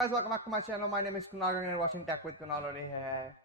Guys, welcome back to my channel. My name is Kunal and you're watching Tech with Kunal और ये है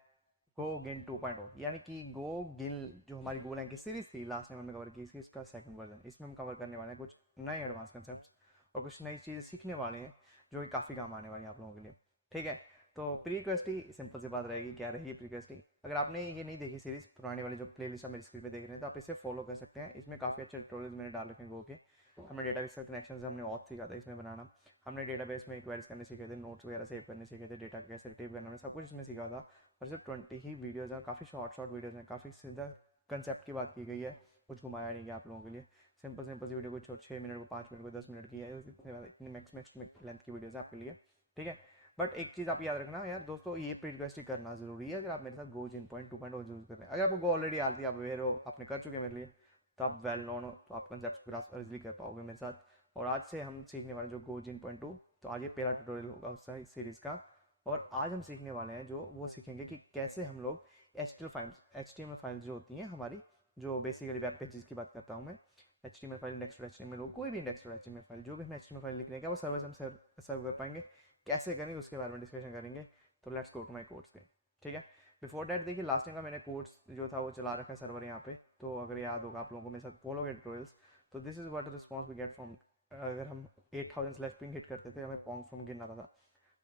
Go Gin 2.0 यानी कि Go Gin जो हमारी Go Lang की सीरीज थी लास्ट टाइम हमने कवर की इसकी इसका सेकंड वर्जन। इसमें हम कवर करने वाले हैं कुछ नए एडवांस कंसेप्ट्स और कुछ नई चीज़ें सीखने वाले हैं जो कि काफ़ी काम आने वाली हैं आप लोगों के लिए। ठीक है, तो प्री रिक्वेस्ट ही सिंपल सी बात रहेगी। क्या रहेगी प्री रिक्वेस्ट ही? अगर आपने ये नहीं देखी सीरीज पुरानी वाली जो प्लेलिस्ट आप मेरी स्क्रीन पे देख रहे हैं तो आप इसे फॉलो कर सकते हैं। इसमें काफ़ी अच्छे ट्यूटोरियल्स मैंने डाल रखे हैं गो के। हमने डेटाबेस का कनेक्शन हमने ऑथ सीखा था इसमें बनाना। हमने डेटाबेस में क्वेरीज करने सीखे थे, नोट्स वगैरह सेव करने सीखे थे, डेटा कैसे रिट्रीव करना, हमने सब कुछ इसमें सीखा था। और सिर्फ 20 ही वीडियोज़ हैं, काफ़ी शॉर्ट वीडियोज़ हैं, काफ़ी सीधा कंसेप्ट की बात की गई है, कुछ घुमाया नहीं गया आप लोगों के लिए। सिंपल सिंपल सी वीडियो कोई 6 मिनट को 5 मिनट को 10 मिनट की है, इतनी मैक्स लेंथ की वीडियोज़ है आपके लिए। ठीक है, बट एक चीज़ आप याद रखना यार दोस्तों, ये प्री रिक्वेस्ट ही करना ज़रूरी है अगर आप मेरे साथ गो जिन पॉइंट 2.0 यूज़ कर रहे हैं। अगर आपको गो ऑलरेडी आती है, आप अवेयर हो, आपने कर चुके मेरे लिए, तो आप वेल नोन हो, तो आप कंसेप्ट ग्रास्प इजीली कर पाओगे मेरे साथ। और आज से हम सीखने वाले जो गो जिन पॉइंट 2, तो आज ये पहला ट्यूटोरियल होगा उस सीरीज़ का। और आज हम सीखने वाले हैं जो वो सीखेंगे कि कैसे हम लोग HTML फाइल्स जो होती हैं हमारी, जो बेसिकली वेब पेजेस की बात करता हूँ मैं, HTML file, index dot HTML हो, कोई भी इंडेक्स डॉट HTML फाइल, जो भी हम HTML फाइल लिख रहे हैं क्या वो सर्वर से हम सर्व कर पाएंगे, कैसे करेंगे उसके बारे में डिस्कशन करेंगे। तो let's go to my codes के। ठीक है, बिफोर डैट देखिए लास्ट टाइम का मैंने कोड्स जो था वो चला रखा है सर्वर यहाँ पे, तो अगर याद होगा आप लोगों को मेरे साथ फॉलो के ट्यूटोरियल्स, तो this is what response we get from. अगर हम 8000 स्लैश पिंग हिट करते थे हमें पॉन्ग फ्रॉम गिन आता था।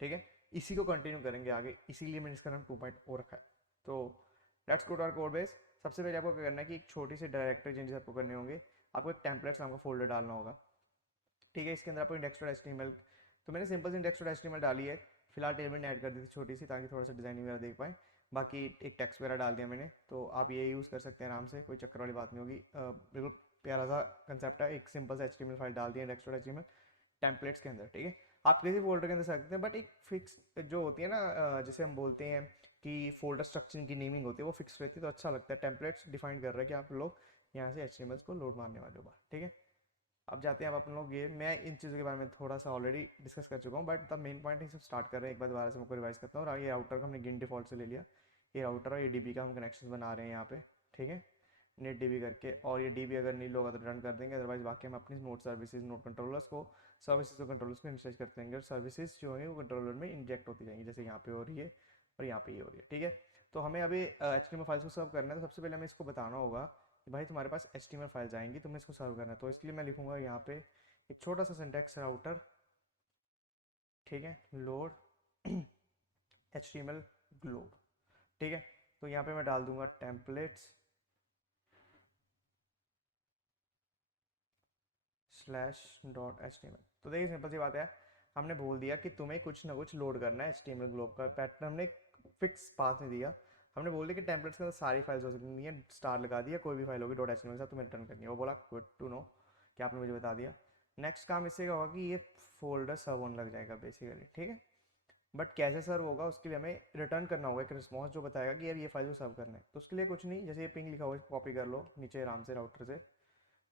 ठीक है, इसी को कंटिन्यू करेंगे आगे, इसीलिए मैंने इसका नाम 2.0 रखा है। तो let's go to our code base. सबसे पहले आपको क्या करना है कि एक छोटी सी डायरेक्टरी चेंजेस आपको करने होंगे। आपको एक टेम्पलेट्स नाम का फोल्डर डालना होगा। ठीक है, इसके अंदर आपको इंडेक्स डॉट HTML, तो मैंने सिंपल से इंडेक्स डॉट HTML डाली है। फिलहाल टेबल ऐड कर दी थी छोटी सी, ताकि थोड़ा सा डिजाइनिंग वगैरह देख पाएँ। बाकी एक टेक्स्ट वगैरह डाल दिया मैंने, तो आप ये यूज़ कर सकते हैं आराम से, कोई चक्कर वाली बात नहीं होगी। बिल्कुल प्यारा सा कंसेप्ट है। एक सिंपल सा HTML फाइल डाल दिया इंडेक्स डॉट HTML टेम्पलेट्स के अंदर। ठीक है, आप किसी फोल्डर के अंदर सकते हैं, बट एक फिक्स जो होती है ना, जैसे हम बोलते हैं कि फोल्डर स्ट्रक्चर की नेमिंग होती है वो फिक्स रहती है, तो अच्छा लगता है। टेम्पलेट्स डिफाइन कर रहे हैं कि आप लोग यहाँ से HTML को लोड मारने वाले हो बाहर। ठीक है, अब जाते हैं अब अपन लोग ये, मैं इन चीज़ों के बारे में थोड़ा सा ऑलरेडी डिस्कस कर चुका हूँ, बट द मेन पॉइंट सब स्टार्ट कर रहे हैं। एक बार दोबारा से मैं रिवाइज करता हूँ। और ये राउटर को हमने गिन डिफॉल्ट से ले लिया, ये राउटर और ये DB का हम कनेक्शन बना रहे हैं यहाँ पे। ठीक है, नेट DB करके, और ये DB अगर नहीं होगा तो रिटर्न कर देंगे, अदरवाइज बाकी हम अपनी नोट सर्विसेज, नोट कंट्रोलर्स को, सर्विसेज को कंट्रोलर्स को इंस्टॉल करते हैं, और सर्विसेज जो है वो कंट्रोलर में इंजेक्ट होती जाएंगी, जैसे यहाँ पे हो रही है और यहाँ पे ये हो रही है। ठीक है, तो हमें अभी HTML फाइल्स को सर्व करना है, तो सबसे पहले हमें इसको बताना होगा कि भाई तुम्हारे पास HTML फाइल्स आएंगी, तुम्हें इसको सर्व करना है। तो इसके लिए मैं लिखूंगा यहाँ पे एक छोटा सा सिंटैक्स राउटर। ठीक है, लोड HTML ग्लोब। ठीक है, तो यहाँ पे मैं डाल दूंगा टेम्पलेट्स /.html। तो देखिए सिंपल सी बात है, हमने बोल दिया कि तुम्हें कुछ ना कुछ लोड करना है। HTML ग्लोब का पैटर्न हमने फिक्स पास नहीं दिया, हमने बोल दिया कि टेम्पलेट्स के अंदर सारी फाइल्स हो सकती हैं, स्टार लगा दिया, कोई भी फाइल होगी .html के साथ तुम्हें रिटर्न करनी है। वो बोला गुड टू नो कि आपने मुझे बता दिया। नेक्स्ट काम इससे क्या होगा कि ये फोल्डर सर्व होने लग जाएगा बेसिकली। ठीक है, बट कैसे सर्व होगा उसके लिए हमें रिटर्न करना होगा एक रिस्पॉन्स जो बताएगा कि यार ये फाइल को सर्व करना है। तो उसके लिए कुछ नहीं, जैसे ये पिंग लिखा हुआ है कॉपी कर लो नीचे आराम से राउटर से।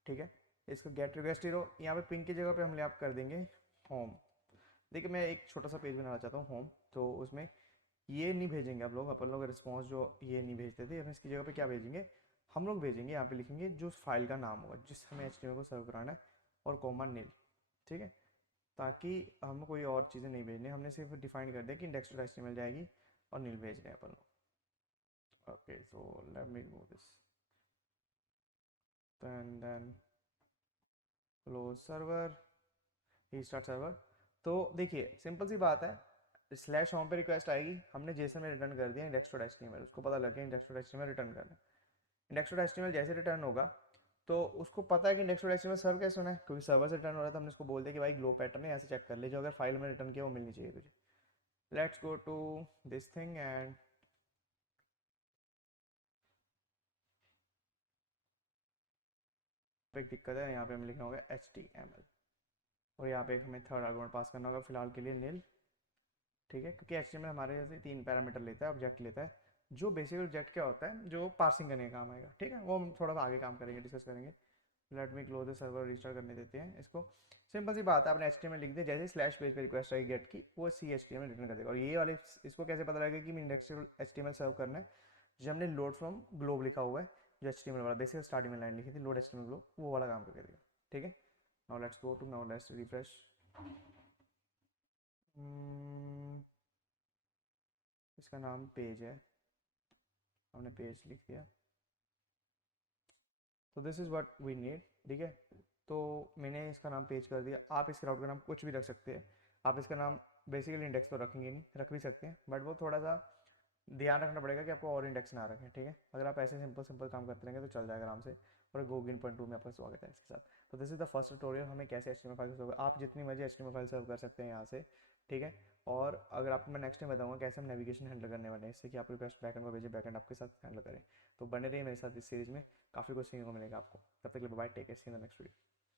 ठीक है, इसको गेट रिक्वेस्ट हीरो, यहाँ पे पिंग की जगह पे हम आप कर देंगे होम। देखिए मैं एक छोटा सा पेज बनाना चाहता हूँ होम, तो उसमें ये नहीं भेजेंगे आप लोग, अपन लोग रिस्पॉन्स जो ये नहीं भेजते थे, हम इसकी जगह पे क्या भेजेंगे, हम लोग भेजेंगे यहाँ पे लिखेंगे जो उस फाइल का नाम होगा जिस हमें HTML को सर्व कराना है, और कॉमा नील। ठीक है, ताकि हम कोई और चीज़ें नहीं भेजनी, हमने सिर्फ डिफाइन कर दिया कि इंडेक्स डॉट HTML जाएगी और नील भेज रहे हैं अपन लोग। Okay, so let me move this and then close server, restart server. तो देखिए सिंपल सी बात है, स्लैश होम पे रिक्वेस्ट आएगी, हमने जेसन में रिटर्न कर दिया इंडेक्स डॉट HTML, उसको पता लग गया इंडेक्स डॉट HTML रिटर्न करना है। इंडेक्स डॉट HTML जैसे रिटर्न होगा तो उसको पता है कि इंडेक्स डॉट HTML सर्व कैसे होना है, क्योंकि सर्वर से रिटर्न हो रहा था। हमने उसको बोल दिया कि भाई ग्लो पैटर्न है, ऐसे चेक कर ले, जो अगर फाइल में रिटर्न किया वो मिलनी चाहिए तुझे। Let's go to this thing and एक दिक्कत है, यहाँ पे हमें लिखना होगा HTML, और यहाँ पे एक हमें थर्ड आर्गुमेंट पास करना होगा, फिलहाल के लिए नील। ठीक है, क्योंकि HTML हमारे जैसे 3 पैरामीटर लेता है, ऑब्जेक्ट लेता है, जो बेसिक ऑब्जेक्ट क्या होता है जो पार्सिंग करने का काम आएगा। ठीक है, वो हम थोड़ा आगे काम करेंगे, डिस्कस करेंगे। Let me close the server, restart करने देते हैं इसको। सिंपल सी बात है, आपने HTML लिख दिया, जैसे स्लैश पेज पे रिक्वेस्ट आएगी गेट की, वो HTML रिटर्न कर देगा। और ये वाले इसको कैसे पता लगेगा कि इंडेक्स HTML सर्व करना है, जो हमने लोड फ्रॉम ग्लोब लिखा हुआ है, जो HTML वाला बेसिक स्टार्टिंग में लाइन लिखी थी लोड HTML ग्लोब, वो वाला काम करके देगा। ठीक है, now let's go to, now let's refresh. Hmm, इसका नाम पेज है, हमने पेज लिख दिया। तो this is what we need, ठीक है। तो मैंने इसका नाम पेज कर दिया। आप इस राउट का नाम कुछ भी रख सकते हैं। आप इसका नाम बेसिकली इंडेक्स तो रखेंगे नहीं, रख भी सकते हैं, बट वो थोड़ा सा ध्यान रखना पड़ेगा कि आपको और इंडेक्स ना रखें, ठीक है। अगर आप ऐसे सिंपल सिंपल काम करते रहेंगे तो चल जाएगा आराम से। और GoGin.2 में आपका स्वागत है इसके साथ। तो this is the first tutorial, हमें कैसे HTML फाइल सर्व, आप जितनी मर्जी HTML फाइल सर्व कर सकते हैं यहाँ से, ठीक है। और अगर आपको मैं नेक्स्ट टाइम बताऊंगा कैसे हम नेविगेशन हैंडल करने वाले हैं, इससे कि आप रिक्वेस्ट बैकएंड को भेजें, बैकएंड आपके साथ हैंडल करें। तो बने रहिए मेरे साथ इस सीरीज़ में, काफ़ी कुछ सीखने को मिलेगा आपको। तब तक के लिए bye, take care, see in the next video.